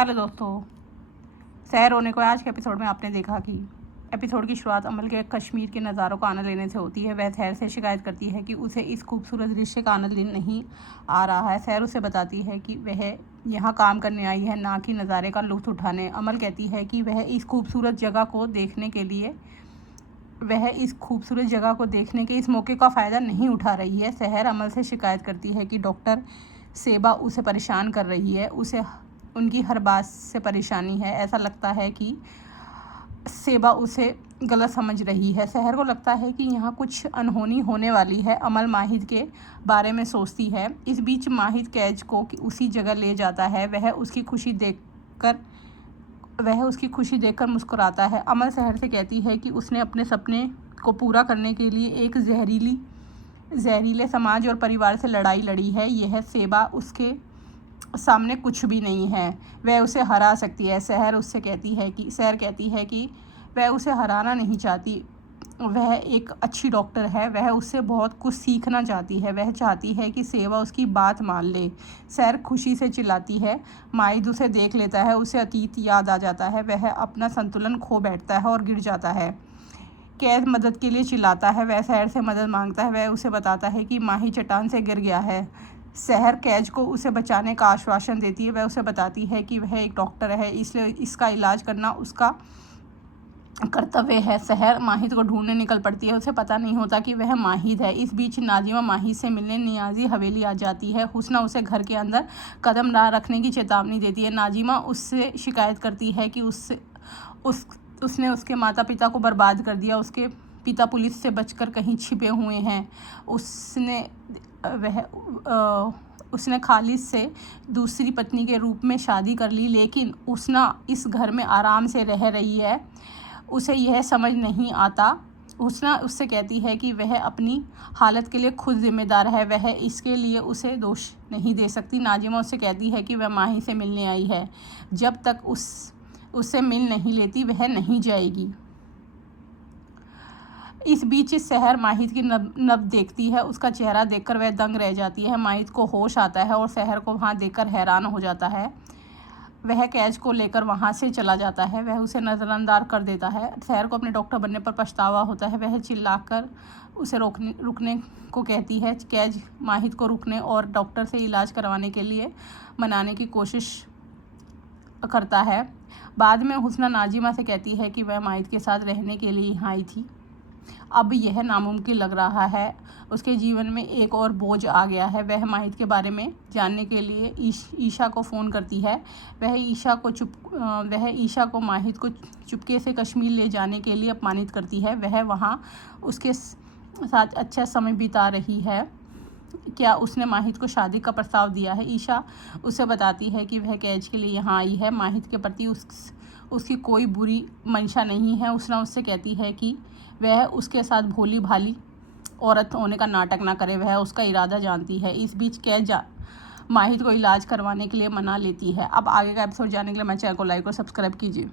Hello दोस्तों, सहर होने को आज के एपिसोड में आपने देखा कि एपिसोड की शुरुआत अमल के कश्मीर के नज़ारों का आनंद लेने से होती है। वह सहर से शिकायत करती है कि उसे इस खूबसूरत दृश्य का आनंद नहीं आ रहा है। सहर उसे बताती है कि वह यहाँ काम करने आई है, ना कि नज़ारे का लुत्फ़ उठाने। अमल कहती है कि वह इस खूबसूरत जगह को देखने के इस मौके का फ़ायदा नहीं उठा रही है। सहर अमल से शिकायत करती है कि डॉक्टर सेबा उसे परेशान कर रही है, उसे उनकी हर बात से परेशानी है। ऐसा लगता है कि सेबा उसे गलत समझ रही है। सहर को लगता है कि यहाँ कुछ अनहोनी होने वाली है। अमल माहिद के बारे में सोचती है। इस बीच माहिद कैज को उसी जगह ले जाता है। वह उसकी खुशी देखकर मुस्कुराता है। अमल सहर से कहती है कि उसने अपने सपने को पूरा करने के लिए एक जहरीले समाज और परिवार से लड़ाई लड़ी है। यह सेबा उसके सामने कुछ भी नहीं है, वह उसे हरा सकती है। सहर कहती है कि वह उसे हराना नहीं चाहती। वह एक अच्छी डॉक्टर है, वह उससे बहुत कुछ सीखना चाहती है। वह चाहती है कि सेबा उसकी बात मान ले। सहर खुशी से चिल्लाती है। माहिद उसे देख लेता है, उसे अतीत याद आ जाता है। वह अपना संतुलन खो बैठता है और गिर जाता है। कैद मदद के लिए चिल्लाता है। वह सहर से मदद मांगता है। वह उसे बताता है कि माहिद चट्टान से गिर गया है। सहर कैज को उसे बचाने का आश्वासन देती है। वह उसे बताती है कि वह एक डॉक्टर है, इसलिए इसका इलाज करना उसका कर्तव्य है। सहर माहिद को ढूंढने निकल पड़ती है। उसे पता नहीं होता कि वह माहिद है। इस बीच नाजिमा माहिद से मिलने नियाजी हवेली आ जाती है। हुस्ना उसे घर के अंदर कदम ना रखने की चेतावनी देती है। नाजिमा उससे शिकायत करती है कि उसने उसके माता पिता को बर्बाद कर दिया। उसके पिता पुलिस से बचकर कहीं छिपे हुए हैं। उसने खालिद से दूसरी पत्नी के रूप में शादी कर ली, लेकिन हुस्ना इस घर में आराम से रह रही है। उसे यह समझ नहीं आता। हुस्ना उससे कहती है कि वह अपनी हालत के लिए खुद जिम्मेदार है, वह इसके लिए उसे दोष नहीं दे सकती। नाजिमा उससे कहती है कि वह माही से मिलने आई है, जब तक उससे मिल नहीं लेती वह नहीं जाएगी। इस बीच सहर माहिद की नब्ज़ देखती है। उसका चेहरा देखकर वह दंग रह जाती है। माहिद को होश आता है और सहर को वहाँ देखकर हैरान हो जाता है। वह कैज को लेकर वहाँ से चला जाता है। वह उसे नज़रअंदाज कर देता है। सहर को अपने डॉक्टर बनने पर पछतावा होता है। वह चिल्लाकर उसे रुकने को कहती है। कैज माहिद को रुकने और डॉक्टर से इलाज करवाने के लिए मनाने की कोशिश करता है। बाद में हुस्ना नाजिमा से कहती है कि वह माहिद के साथ रहने के लिए यहाँ आई थी। अब यह नामुमकिन लग रहा है। उसके जीवन में एक और बोझ आ गया है। वह माहिद के बारे में जानने के लिए ईशा को फ़ोन करती है। वह ईशा को माहिद को चुपके से कश्मीर ले जाने के लिए अपमानित करती है। वह वहाँ उसके साथ अच्छा समय बिता रही है। क्या उसने माहिद को शादी का प्रस्ताव दिया है? ईशा उसे बताती है कि वह कैज के लिए यहाँ आई है। माहिद के प्रति उसकी कोई बुरी मंशा नहीं है। उससे कहती है कि वह उसके साथ भोली भाली औरत होने का नाटक ना करे, वह उसका इरादा जानती है। इस बीच कैद माहिद को इलाज करवाने के लिए मना लेती है। अब आगे का एपिसोड जानने के लिए मेरे चैनल को लाइक और सब्सक्राइब कीजिए।